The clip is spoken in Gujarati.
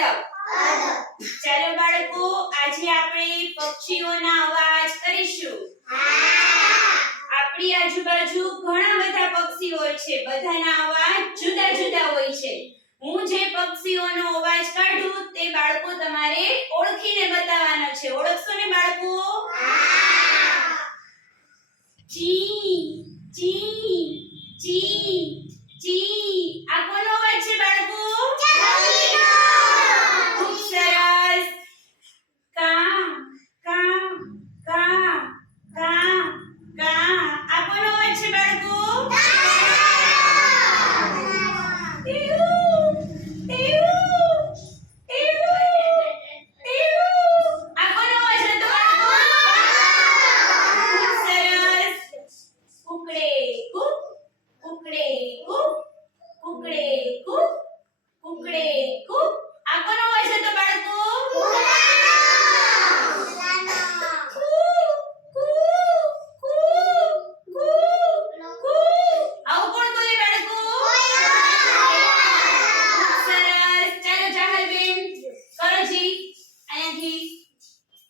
ચાલો બાળકો, આજે આપણે પક્ષીઓના અવાજ કરીશું. આપણી આજુબાજુ ઘણા બધા પક્ષીઓ હોય છે. બધાના અવાજ જુદા જુદા હોય છે. હું જે પક્ષીઓનો અવાજ કાઢું તે બાળકો તમારે ઓળખીને બતાવવાનો છે. ઓળખશો ને બાળકો? ચી